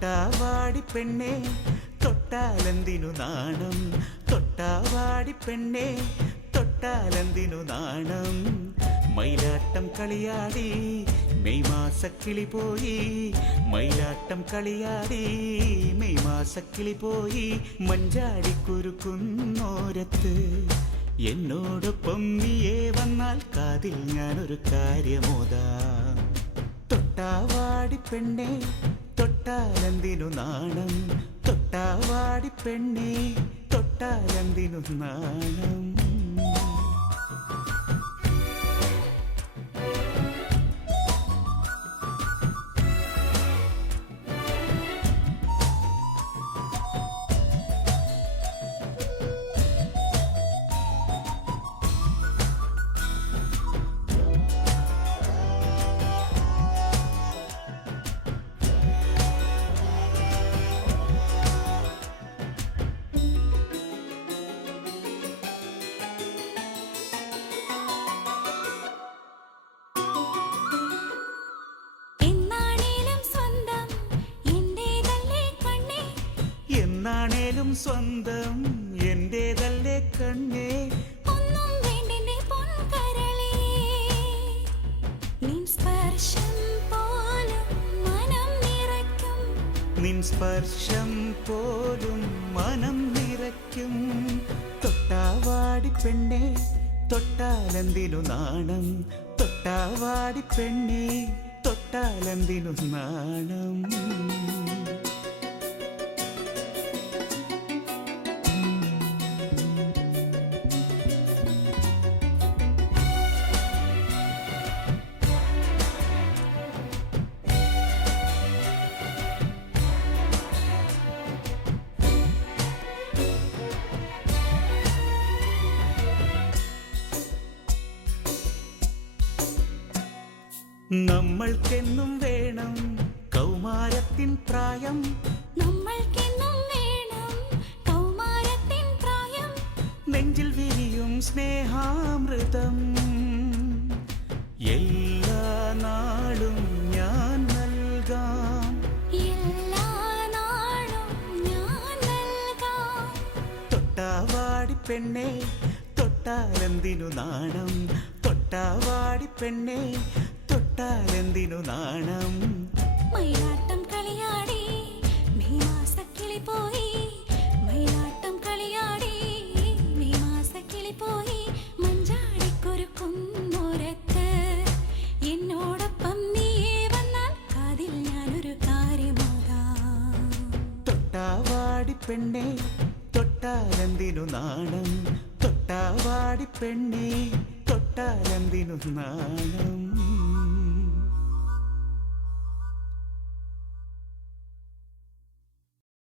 തൊട്ടാവാടി പെണ്ണേ തൊട്ടാലെന്തിനു നാണം, തൊട്ടാവാടി പെണ്ണേ തൊട്ടാലെന്തിനു നാണം. മയിലാട്ടം കളിയാടി മെയ് മാസക്കിളി പോയി, മയിലാട്ടം കളിയാടി മെയ് മാസക്കിളി പോയി. മഞ്ചാടിക്കുരുക്കുന്നോരത്ത് എന്നോടൊപ്പം നീയേ വന്നാൽ കാതിൽ ഞാനൊരു കാര്യമോതാം. തൊട്ടാവാടി പെണ്ണേ തൊട്ടാലെന്തിനു നാണം, തൊട്ടാവാടി പെണ്ണേ തൊട്ടാലെന്തിനു നാണം. എന്നാണേലും സ്വന്തം എന്റേതല്ലേ കണ്ണേ, ഒന്നും വേണ്ടെന്റെ പൊൻകരളേ, നിൻ സ്പർശം പോലും മനം നിറയ്ക്കും, നിൻ സ്പർശം പോലും മനം നിറയ്ക്കും. തൊട്ടാവാടി പെണ്ണേ തൊട്ടാലെന്തിനു നാണം, തൊട്ടാവാടി പെണ്ണേ തൊട്ടാലെന്തിനു നാണം. നമ്മൾക്കെന്നും വേണം കൗമാരത്തിൻ പ്രായം, നമ്മൾക്കെന്നും വേണം കൗമാരത്തിൻ പ്രായം. നെഞ്ചിൽ വിരിയും സ്നേഹാമൃതം എല്ലാ നാളും ഞാൻ നൽകാം, എല്ലാ നാളും ഞാൻ നൽകാം. തൊട്ടാവാടി പെണ്ണേ തൊട്ടാലെന്തിനു നാണം, തൊട്ടാവാടി പെണ്ണേ തൊട്ടാലെന്തിനു നാണം. മയിലാട്ടം കളിയാടി മെയ് മാസക്കിളി പോയി, മയിലാട്ടം കളിയാടി മെയ് മാസക്കിളി പോയി. മഞ്ചാടിക്കുരുക്കുന്നോരത്ത് എന്നോടൊപ്പം നീയേ വന്നാൽ കാതിൽ ഞാനൊരു കാര്യമോതാം. തൊട്ടാവാടി പെണ്ണേ തൊട്ടാലെന്തിനു നാണം, തൊട്ടാവാടി പെണ്ണേ തൊട്ടാലെന്തിനു നാണം.